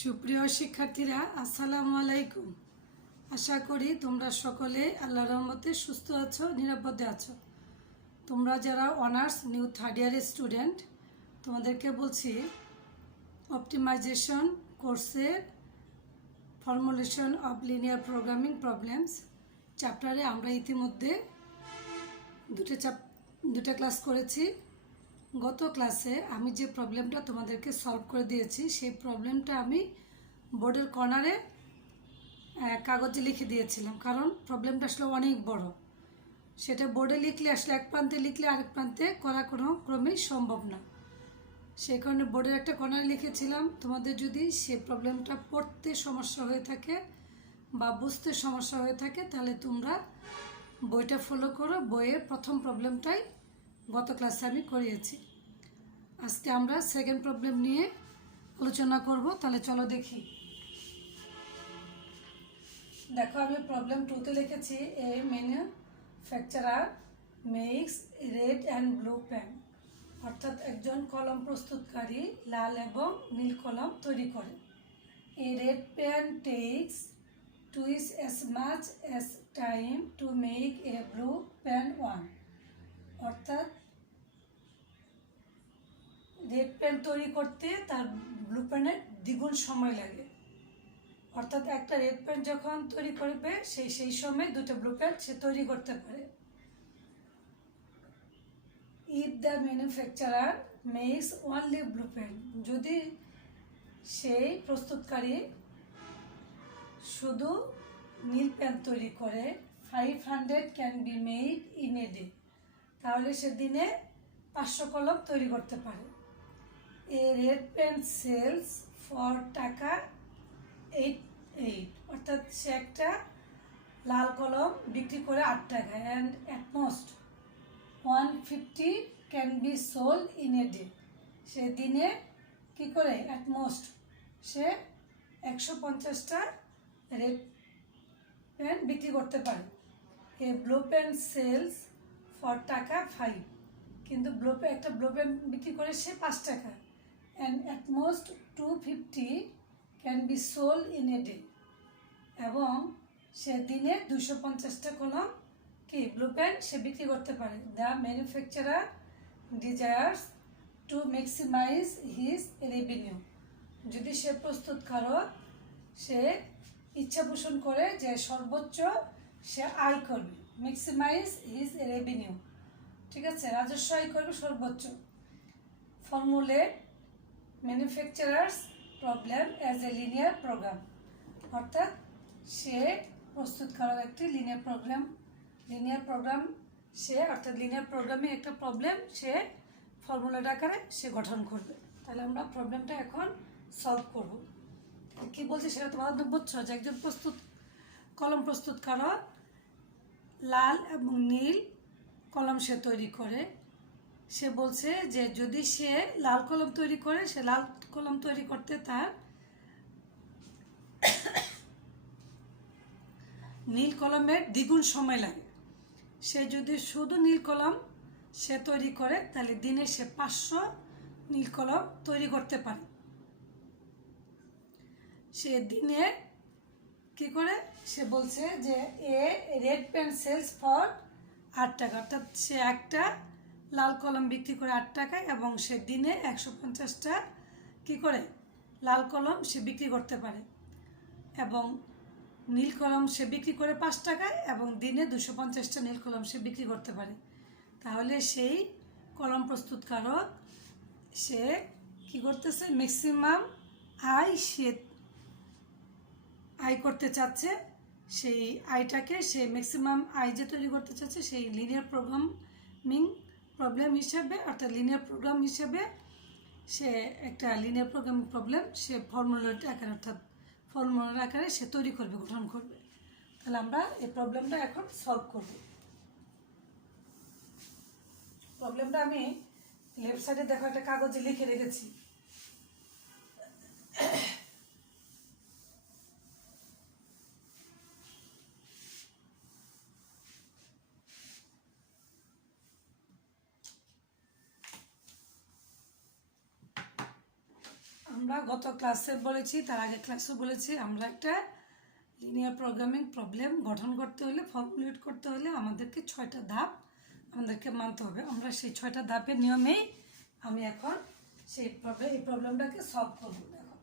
সুপ্রিয় শিক্ষার্থীরা, আসসালামু আলাইকুম। আশা করি তোমরা সকলে আল্লাহর রহমতে সুস্থ আছো, নিরাপদে আছো। তোমরা যারা অনার্স নিউ থার্ড ইয়ারের স্টুডেন্ট, তোমাদেরকে বলছি অপটিমাইজেশন কোর্সের formulation of linear programming problems চ্যাপ্টারে আমরা ইতিমধ্যে দুটো ক্লাস করেছি। গত ক্লাসে আমি যে প্রবলেমটা তোমাদেরকে সলভ করে দিয়েছি, সেই প্রবলেমটা আমি বোর্ডের কর্নারে কাগজে লিখে দিয়েছিলাম, কারণ প্রবলেমটা আসলে অনেক বড়। সেটা বোর্ডে লিখলে আসলে এক প্রান্তে লিখলে আরেক প্রান্তে করা কোনো ক্রমেই সম্ভব না। সেই কারণে বোর্ডের একটা কর্নারে লিখেছিলাম। তোমাদের যদি সে প্রবলেমটা পড়তে সমস্যা হয়ে থাকে বা বুঝতে সমস্যা হয়ে থাকে, তাহলে তোমরা বইটা ফলো করো। বইয়ের প্রথম প্রবলেমটাই গত ক্লাসে আমি করিয়েছি। আজকে আমরা সেকেন্ড প্রবলেম নিয়ে আলোচনা করব। তাহলে চলো দেখি। দেখো, আমি প্রবলেম 2তে লিখেছি, a manufacturer makes red and blue pen, অর্থাৎ একজন কলম প্রস্তুতকারী লাল এবং নীল কলম তৈরি করে। A red pen takes twice as much as time to make a blue pen one, অর্থাৎ রেড পেন তৈরি করতে তার ব্লু পেনের দ্বিগুণ সময় লাগে। অর্থাৎ একটা রেড পেন যখন তৈরি করবে, সেই সময় দুটো ব্লু পেন সে তৈরি করতে পারে। If the manufacturer makes only blue pen, যদি সেই প্রস্তুতকারী শুধু নীল পেন তৈরি করে, 500 can be made in a day, তাহলে সে দিনে 500 কলম তৈরি করতে পারে। A red pen sells for টাকা 8, অর্থাৎ সে একটা লাল কলম বিক্রি করে 8 টাকা। And at most 150 can be sold in a day, সে দিনে কী করে অ্যাটমোস্ট সে 150টা রেড পেন বিক্রি করতে পারে। A blue pen sells for টাকা 5, কিন্তু একটা ব্লু পেন বিক্রি করে সে 5 টাকা। And at most 250 can be sold in a day, এবং সে দিনে 250টা কলম কি ব্লু পেন সে বিক্রি করতে পারে। The manufacturer desires to maximize his revenue, যদি সে প্রস্তুতকারক সে ইচ্ছা পোষণ করে যে সর্বোচ্চ সে আয় করবে, ম্যাক্সিমাইজ হিজ রেভিনিউ, ঠিক আছে, রাজস্ব আয় করবে সর্বোচ্চ। Formulate manufacturer's problem as a linear program, অর্থাৎ সে প্রস্তুতকারক একটি লিনিয়ার প্রোগ্রাম সে, অর্থাৎ লিনিয়ার প্রোগ্রামে একটা প্রবলেম সে ফর্মুলার আকারে সে গঠন করবে। তাহলে আমরা প্রবলেমটা এখন সলভ করব। কি বলছি সেটা তোমরা বুঝছো, যে একজন কলম প্রস্তুতকারক লাল এবং নীল কলম সে তৈরি করে। সে বলছে যে যদি সে লাল কলম তৈরি করে, সে লাল কলম তৈরি করতে তার নীল কলমের দ্বিগুণ সময় লাগে। সে যদি শুধু নীল কলম সে তৈরি করে, তাহলে দিনে সে 500 নীল কলম তৈরি করতে পারে। সে দিনে কি করে, সে বলছে যে এ রেড পেন সেলস ফর 8 টাকা, অর্থাৎ সে একটা লাল কলম বিক্রি করে 8 টাকায়, এবং সে দিনে 150টা কি করে লাল কলম সে বিক্রি করতে পারে, এবং নীল কলম সে বিক্রি করে 5 টাকায়, এবং দিনে 250টা নীল কলম সে বিক্রি করতে পারে। তাহলে সেই কলম প্রস্তুতকারক সে কি করতেছে, ম্যাক্সিমাম সে আয় করতে চাচ্ছে। সেই আয়টাকে সে ম্যাক্সিমাম আয় যে তৈরি করতে চাচ্ছে, সেই লিনিয়ার প্রবলেম হিসেবে, অর্থাৎ লিনিয়ার প্রোগ্রাম হিসেবে সে একটা লিনিয়ার প্রোগ্রামিং প্রবলেম সে ফর্মুলার আকারে, অর্থাৎ ফর্মুলার আকারে সে তৈরি করবে, গঠন করবে। তাহলে আমরা এই প্রবলেমটা এখন সলভ করব। প্রবলেমটা আমি লেফট সাইডে দেখো একটা কাগজে লিখে রেখেছি। আমরা গত ক্লাসে বলেছি, তার আগে ক্লাসও বলেছি, আমরা একটা লিনিয়ার প্রোগ্রামিং প্রবলেম গঠন করতে হলে, ফর্মুলেট করতে হলে আমাদেরকে 6টা ধাপ আমাদেরকে মানতে হবে। আমরা সেই 6টা ধাপের নিয়মেই আমি এখন সেই প্রবলেমটাকে সলভ করবো। দেখো,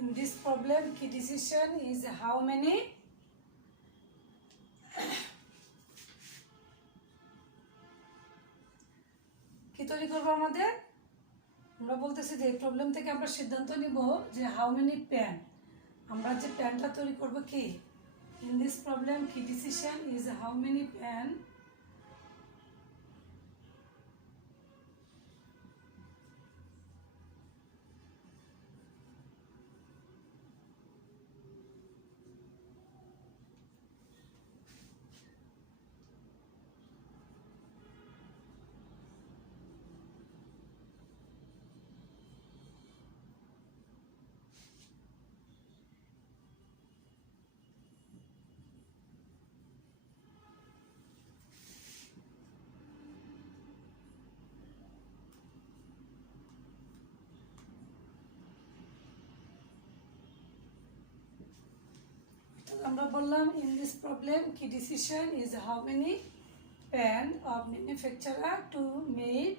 in this problem key decision is how many কি তৈরি করবো আমাদের? আমরা বলতেছি যে এই প্রবলেম থেকে আমরা সিদ্ধান্ত নিব যে হাউ মেনি প্যান, আমরা যে প্যানটা তৈরি করব কি, in this problem key decision is how many pen আমরা বললাম in this problem key decision is how many pen of manufacturer to made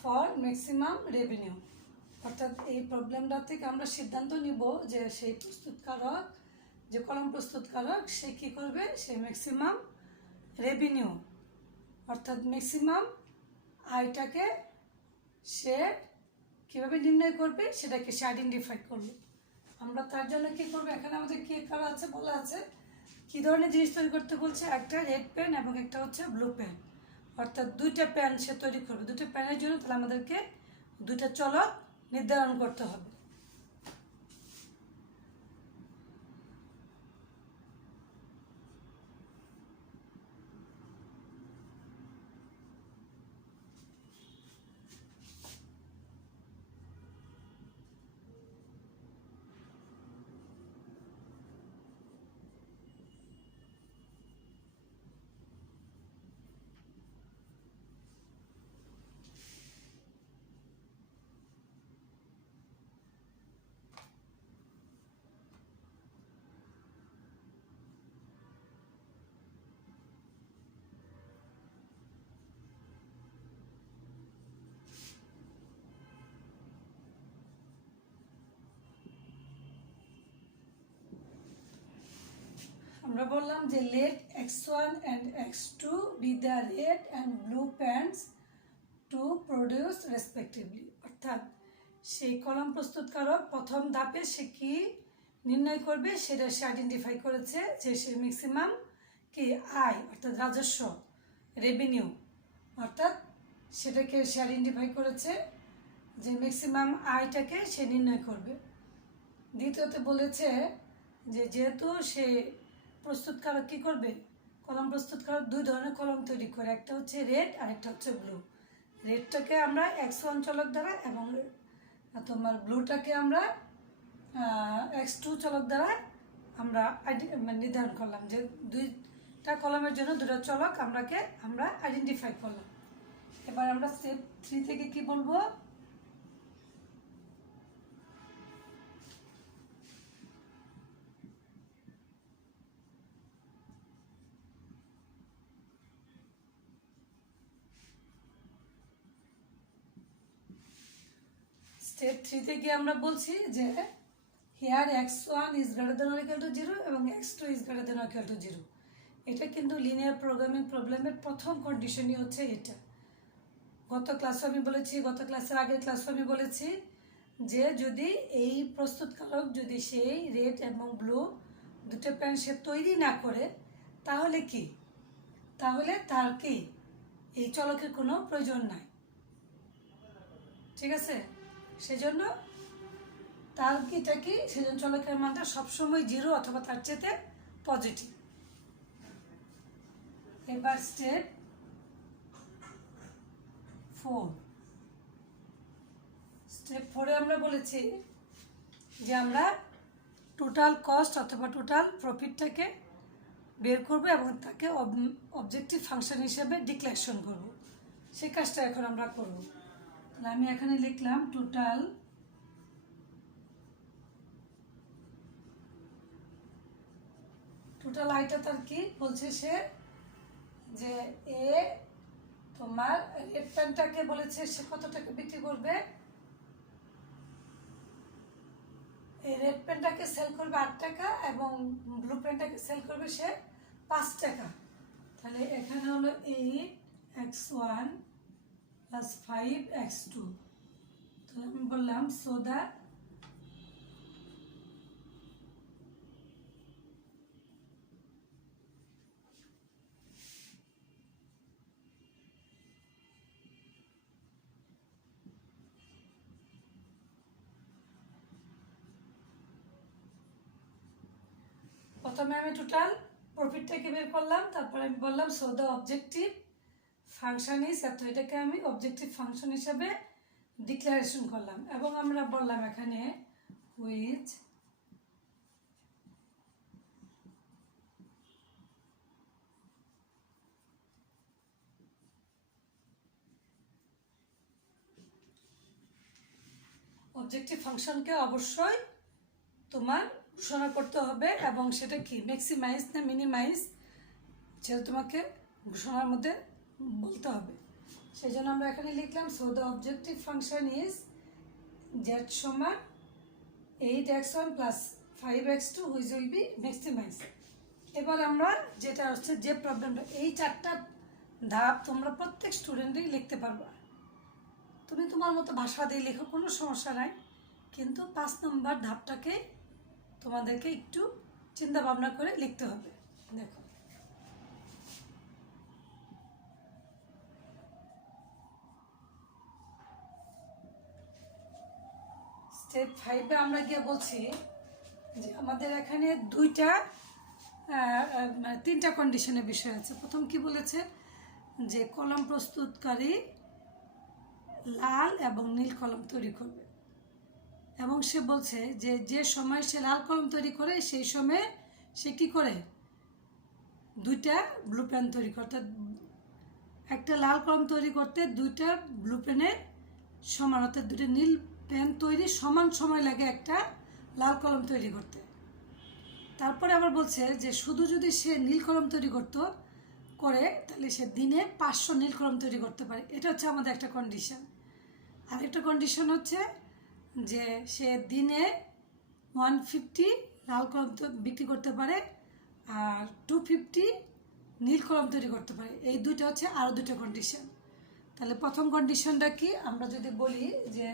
for maximum revenue. অর্থাৎ এই প্রবলেমটা থেকে আমরা সিদ্ধান্ত নিব যে সেই প্রস্তুতকারক, যে কলম প্রস্তুতকারক, সে কী করবে, সে ম্যাক্সিমাম রেভিনিউ অর্থাৎ ম্যাক্সিমাম আয়টাকে সে কীভাবে নির্ণয় করবে সেটাকে সে আইডেন্টিফাই করবে। আমরা তার জন্য কী করবো, এখানে আমাদের কী করা আছে বলা আছে, কী ধরনের জিনিস তৈরি করতে বলছে, একটা রেড পেন এবং একটা হচ্ছে ব্লু পেন, অর্থাৎ 2টা পেন সে তৈরি করবে। 2টা পেনের জন্য তাহলে আমাদেরকে 2টা চলক নির্ধারণ করতে হবে। আমরা বললাম যে let x1 and x2 be the red and blue pens to produce respectively। অর্থাৎ সেই কলম প্রস্তুতকারক প্রথম ধাপে সে কি নির্ণয় করবে সেটা সে আইডেন্টিফাই করেছে, যে সে ম্যাক্সিমাম কি আয় অর্থাৎ রাজস্ব, রেভিনিউ, অর্থাৎ সেটাকে সে আইডেন্টিফাই করেছে যে ম্যাক্সিমাম আয়টাকে সে নির্ণয় করবে। দ্বিতীয়তে বলেছে যে যেহেতু সে প্রস্তুতকারক কী করবে, কলম প্রস্তুতকারক 2 ধরনের কলম তৈরি করে, একটা হচ্ছে রেড আর একটা হচ্ছে ব্লু। রেডটাকে আমরা x1 চলক দ্বারা এবং তোমার ব্লুটাকে আমরা x2 চলক দ্বারা আমরা নির্ধারণ করলাম, যে 2টা কলমের জন্য 2টা চলক আমরা আইডেন্টিফাই করলাম। এবার আমরা স্টেপ 3 থেকে কি বলবো, স্টেপ 3 থেকে আমরা বলছি যে here x1 is greater than or equal to 0 এবং x2 is greater than or equal to 0। এটা কিন্তু লিনিয়ার প্রোগ্রামিং প্রবলেমের প্রথম কন্ডিশনই হচ্ছে এটা। গত ক্লাসের আগের ক্লাসে আমি বলেছি যে যদি এই প্রস্তুতকারক যদি সেই রেড এবং ব্লু দুটো পেন সে তৈরি না করে তাহলে কি, তাহলে তার কি এই চলকের কোনো প্রয়োজন নাই। ঠিক আছে, সেজন্য তার কিটা কি, সেজন্য চলকের মানটা সবসময় 0 অথবা তার চেয়ে পজিটিভ। এবার স্টেপ 4। স্টেপ 4-এ আমরা বলেছি যে আমরা টোটাল কস্ট অথবা টোটাল প্রফিটটাকে বের করব এবং তাকে অবজেক্টিভ ফাংশন হিসেবে ডিক্লারেশন করব। সেই কাজটা এখন আমরা করব। তাহলে আমি এখানে লিখলাম টোটাল আইটা তার কি বলছে সে, যে এ তোমার রেড পেনটাকে বলেছে সে কত টাকা বিক্রি করবে, এই রেড পেনটাকে সেল করবে 8 টাকা এবং ব্লু পেনটাকে সেল করবে সে 5 টাকা। তাহলে এখানে হলো 8x1 প্লাস 5x2। তাহলে আমি বললাম সো দ্য প্রথমে আমি টোটাল প্রফিটটাকে বের করলাম, তারপরে আমি বললাম so the objective function is এত, এটাকে আমি অবজেক্টিভ ফাংশন হিসাবে ডিক্লারেশন করলাম এবং আমরা বললাম এখানে হুইচ অবজেক্টিভ ফাংশনকে অবশ্যই তোমার ঘোষণা করতে হবে এবং সেটা কি ম্যাক্সিমাইজ না মিনিমাইজ সেটা তোমাকে ঘোষণার মধ্যে বলতে হবে। সেই জন্য আমরা এখানে লিখলাম so the objective function is Z সমান 8x1 plus 5x2 which will be maximize. এবার আমরা যেটা হচ্ছে যে প্রবলেমটা, এই 4টা ধাপ তোমরা প্রত্যেক স্টুডেন্টই লিখতে পারবা। তুমি তোমার মতো ভাষা দিয়ে লেখো, কোনো সমস্যা নাই, কিন্তু 5 নম্বর ধাপটাকে তোমাদেরকে একটু চিন্তা ভাবনা করে লিখতে হবে। দেখো স্টেপ 5-এ আমরা গিয়ে বলছি যে আমাদের এখানে 3টা কন্ডিশনের বিষয় আছে। প্রথম কি বলেছে যে কলম প্রস্তুতকারী লাল এবং নীল কলম তৈরি করবে এবং সে বলছে যে যে সময় সে লাল কলম তৈরি করে সেই সময়ে সে কী করে 2টা ব্লু পেন তৈরি করে, অর্থাৎ একটা লাল কলম তৈরি করতে 2টা ব্লু পেনের সমান, অর্থাৎ 2টা নীল পেন তৈরি সমান সময় লাগে একটা লাল কলম তৈরি করতে। তারপরে আবার বলছে যে শুধু যদি সে নীল কলম তৈরি করে তাহলে সে দিনে 500 নীল কলম তৈরি করতে পারে। এটা হচ্ছে আমাদের একটা কন্ডিশন। আরেকটা কন্ডিশন হচ্ছে যে সে দিনে 150 লাল কলম বিক্রি করতে পারে আর 250 নীল কলম তৈরি করতে পারে। এই দুইটা হচ্ছে আরও 2টা কন্ডিশন। তাহলে প্রথম কন্ডিশনটা কি, আমরা যদি বলি যে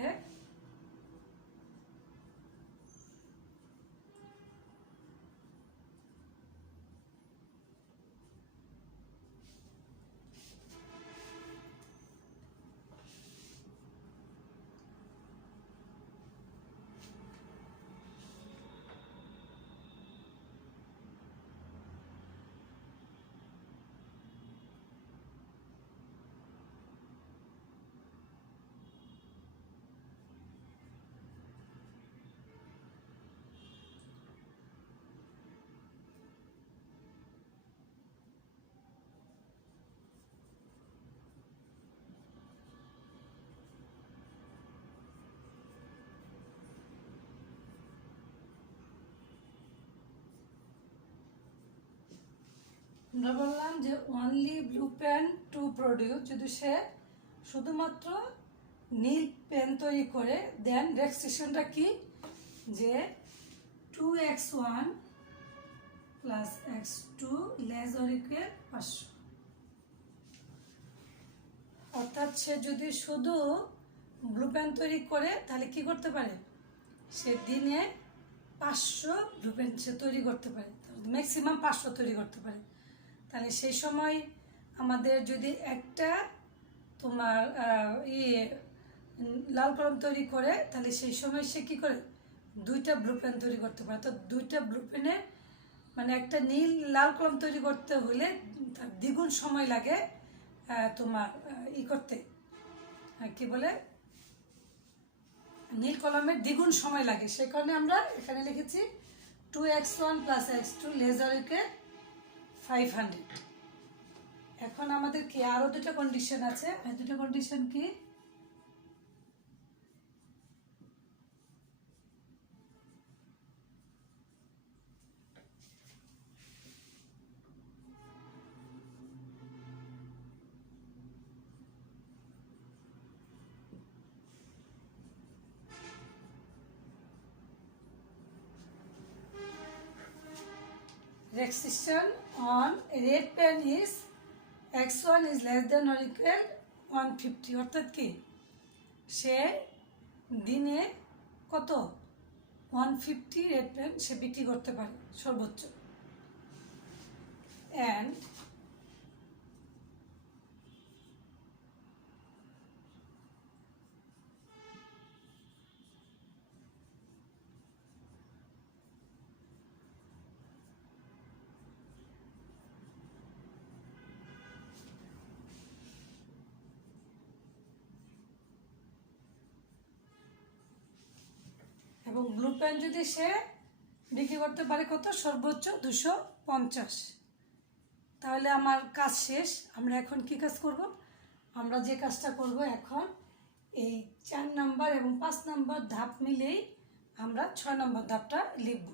আমরা বললাম যে only blue pen to produce, যদি সে শুধুমাত্র নীল পেন তৈরি করে, দেন রেস্ট্রিকশনটা কি যে 2x1 plus x2 less or equal 500। অর্থাৎ সে যদি শুধু ব্লু পেন তৈরি করে তাহলে কি করতে পারে, সে দিনে 500 ব্লু পেন সে তৈরি করতে পারে, ম্যাক্সিমাম 500 তৈরি করতে পারে। তাহলে সেই সময় আমাদের যদি একটা তোমার লাল কলম তৈরি করে, তাহলে সেই সময় সে কী করে, 2টা ব্লু পেন তৈরি করতে পারে। তো 2টা ব্লু পেনে মানে একটা নীল লাল কলম তৈরি করতে হলে তার দ্বিগুণ সময় লাগে তোমার করতে, কি বলে, নীল কলমের দ্বিগুণ সময় লাগে। সেই কারণে আমরা এখানে লিখেছি 2x1 + x2 > 500। এখন আমাদের কি আরো দুটো কন্ডিশন আছে, আর দুটো কন্ডিশন কি, restriction on red pen is x1 is less than or equal 150। অর্থাৎ কি, সে দিনে কত 150 রেড পেন সে বিক্রি করতে পারে সর্বোচ্চ। অ্যান্ড এবং ব্লু পেন যদি সে বিক্রি করতে পারে কত, সর্বোচ্চ 250। তাহলে আমার কাজ শেষ। আমরা এখন কি কাজ করব, আমরা যে কাজটা করব এখন এই 4 নাম্বার এবং 5 নাম্বার ধাপ মিলেই আমরা 6 নাম্বার ধাপটা লিখব।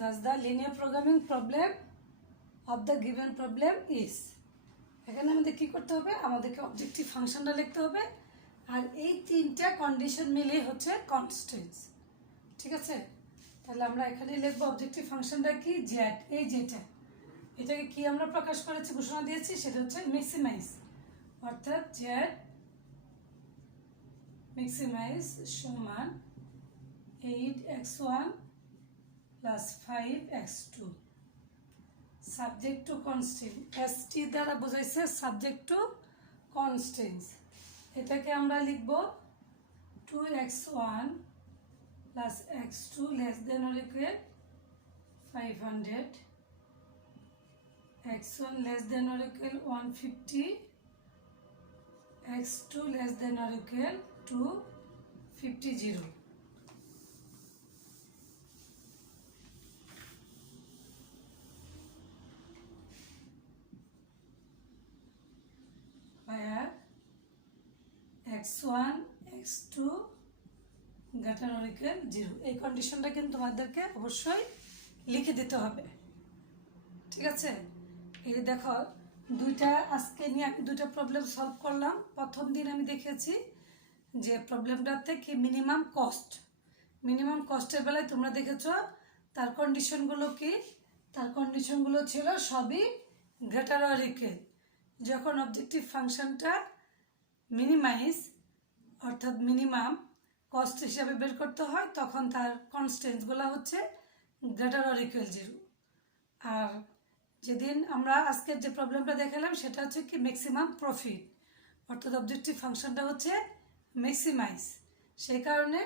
Thus the linear programming problem of the given problem is, এখানে আমাদের কি করতে হবে, আমাদেরকে অবজেক্টিভ ফাংশনটা লিখতে হবে, আর এই 3টা কন্ডিশন মিলে হচ্ছে কনস্ট্যান্টস। ঠিক আছে, তাহলে আমরা এখানে লিখব অবজেক্টিভ ফাংশনটা কি, জেড। এই যেটা, এটাকে কি আমরা প্রকাশ করেছি, ঘোষণা দিয়েছি, সেটা হচ্ছে ম্যাক্সিমাইজ। অর্থাৎ জেড ম্যাক্সিমাইজ সমান 8x1 + 5x2 subject to constant. ST দ্বারা বোঝাইছে সাবজেক্ট টু কনস্ট্যান্টস। এটাকে আমরা লিখব 2x1 + x2 <= 500, x1 <= 150, x2 <= 250। where x1 x2 > 0। এই কন্ডিশনটা কিন্তু তোমাদেরকে অবশ্যই লিখে দিতে হবে। ঠিক আছে, এই দেখো দুইটা আজকে নিয়ে আমি দুইটা প্রবলেম সলভ করলাম। প্রথম দিন আমি দেখেছি যে প্রবলেমটাতে কি মিনিমাম কস্টের বেলায় তোমরা দেখেছো তার কন্ডিশনগুলো কি, তার কন্ডিশনগুলো ছিল সবই গ্রেটার অর ইকুয়াল। যখন অবজেক্টিভ ফাংশনটা মিনিমাইজ অর্থাৎ মিনিমাম কস্ট হিসাবে বের করতে হয়, তখন তার কনস্ট্যান্টসগুলো হচ্ছে গ্রেটার অর ইকুয়াল 0। আর যেদিন আমরা আজকের যে প্রবলেমটা দেখালাম সেটা হচ্ছে কি ম্যাক্সিমাম প্রফিট, অর্থাৎ অবজেক্টিভ ফাংশনটা হচ্ছে ম্যাক্সিমাইজ। সেই কারণে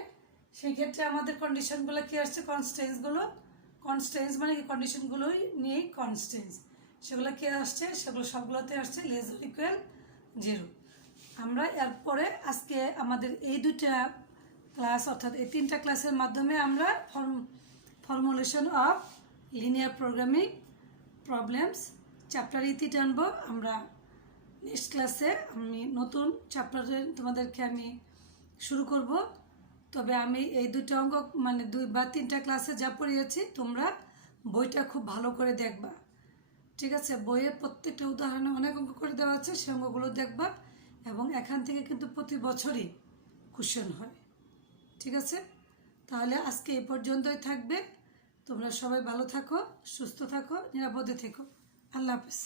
সেই ক্ষেত্রে আমাদের কন্ডিশনগুলো কি আসছে, কনস্ট্যান্সগুলো, কনস্ট্যান্স মানে কি কন্ডিশনগুলোই নিয়ে কনস্ট্যান্স, সেগুলো কি আসছে, সেগুলো সবগুলোতে আসছে লেস অর ইকুয়াল 0। আমরা এরপরে আজকে আমাদের এই দুটা ক্লাস অর্থাৎ এই 3টা ক্লাসের মাধ্যমে আমরা formulation of linear programming problems chapter ইতি টানবো। আমরা নেক্সট ক্লাসে আমি নতুন চ্যাপ্টারে তোমাদেরকে আমি শুরু করব। তবে আমি এই দুটো অঙ্ক মানে 2 বা 3টা ক্লাসে যা পড়িয়েছি তোমরা বইটা খুব ভালো করে দেখবা, ঠিক আছে? বইয়ের প্রত্যেকটা উদাহরণে অনেক অঙ্ক করে দেওয়া আছে, সেই অঙ্কগুলো দেখবা এবং এখান থেকে কিন্তু প্রতি বছরই কোশ্চেন হয়, ঠিক আছে? তাহলে আজকে এই পর্যন্তই থাকবে। তোমরা সবাই ভালো থাকো, সুস্থ থাকো, নিরাপদে থেকো। আল্লাহ হাফেজ।